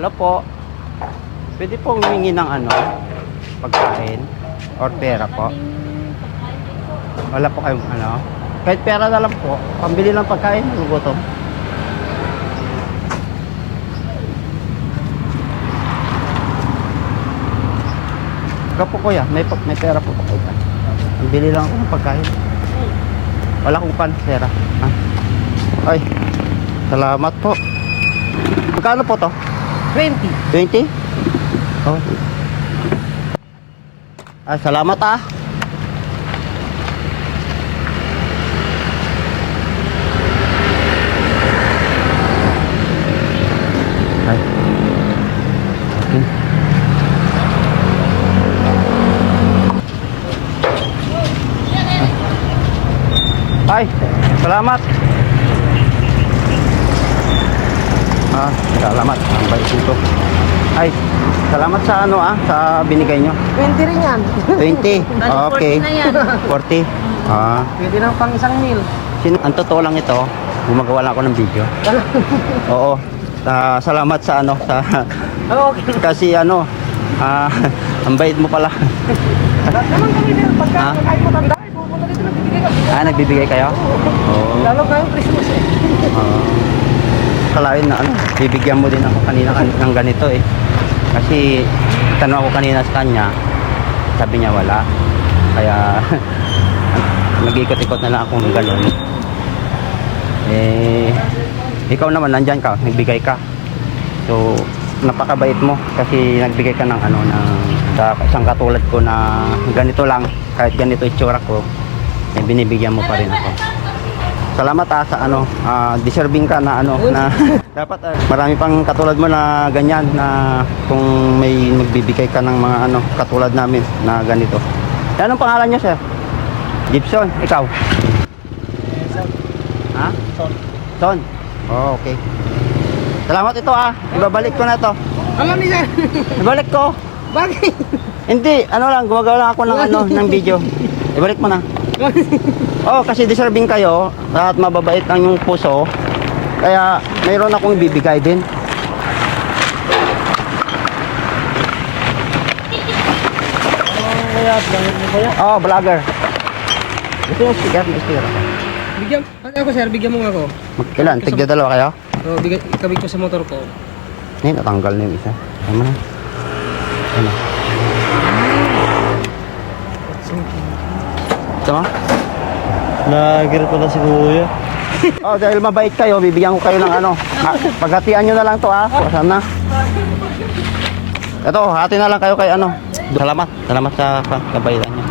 Hello po. Pwede pong humingi ng ano, pagkain or pera po. Wala po kayong ano. Kahit pera na lang po. Pambili lang pagkain, gugutom. Ikaw po kuya, may pera po po kuya. Pambili lang ako ng pagkain. Wala akong pan, pera. Ha? Ay, salamat po. Magkano po to? 20. 20? Oh. Ah, salamat ah. Ay. Okay. Ay, salamat. Ah, salamat. Ang bait nito. Ay, salamat sa ano sa binigay nyo. 20 rin yan. 20. Okay. 40 na yan. 40. Ah. Pwede lang pang isang meal. Ang totoo lang ito, gumagawa lang ako ng video. Oo. Salamat sa ano sa Okay. kasi ano, ang bait mo pala. Naman kami din. Pagka Ha? kahit matanda, pupunta dito nagbibigay kami. Nagbibigay kayo? Oo. Lalo ngayong Christmas eh. Kalain na ano, bibigyan mo din ako kanina ng ganito eh. Kasi tanong ako kanina sa kanya, sabi niya wala. Kaya nag-ikot-ikot na lang ako ng ganun. Eh, ikaw naman nandyan ka, nagbigay ka. So, napakabait mo kasi nagbigay ka ng ano ng sa isang katulad ko na ganito lang, kahit ganito itsura ko, eh, binibigyan mo pa rin ako. Salamat sa ano, deserving ka na ano na dapat marami pang katulad mo na ganyan na kung may nagbibigay ka ng mga ano katulad namin na ganito. Anong pangalan niyo, sir? Gibson, ikaw? Ha? Son. Oh, okay. Salamat ito ibabalik ko na to. Alam ni sir. Ibalik ko. Bakit? Hindi, ano lang, gumagawa lang ako ng ano, ng video. Ibalik mo na. Oh, kasi deserving kayo at mababait ang yung puso. Kaya mayroon akong bibigay din. Kaya, vlogger mo kaya? Oh, vlogger. Ito yung sticker, may sticker ako. Bigyan, ako sir, bigyan mo nga ako. Ilan? Tigda dalawa kayo? Bigyan, ikabit ko sa motor ko. Ngayon, natanggal na yung isa. Ano na? Ano? Ito mo? Nagir pala si Kuya. Oh, dahil mabait kayo, bibigyan ko kayo ng ano. Paghatian nyo na lang to Pasan na. Ito, hati na lang kayo kay ano. Salamat. Salamat sa kabaitan nyo.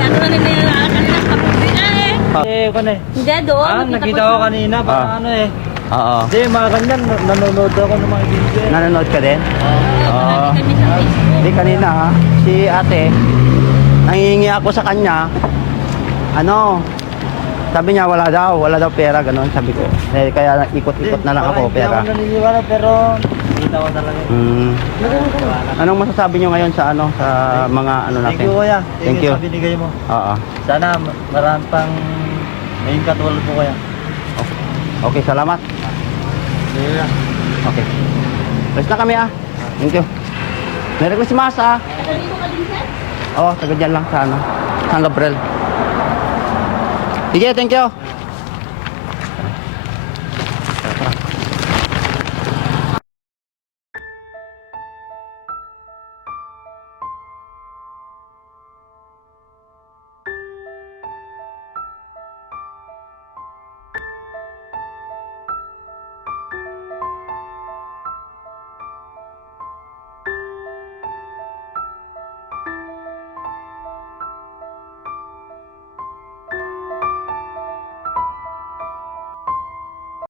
Ano na nila kanilang kapatid Eh, kung eh. Hindi, doon. Nakita ko kanina, parang ano eh. Oo. Hindi, mga ganyan, nanonood ako ng mga video eh. Nanonood ka din? Oo. Kami sa Facebook. Hindi kanina si ate, nangihingi ako sa kanya, ano, sabi niya wala daw pera, ganun, sabi ko. Eh, kaya ikot-ikot na lang ako, pera. Hindi ako naniniwala, pero nakita ko talaga. Anong masasabi niyo ngayon sa ano, sa mga ano natin? Thank you, Kuya. Thank you. Sa binigay mo. Oo. Sana marami pang ngayon katulad mo, Kuya. Okay, salamat. Yeah. Okay. Press na kami Thank you. Merry Christmas Oo, taga dyan lang sa ano, San Gabriel. Sige, thank you.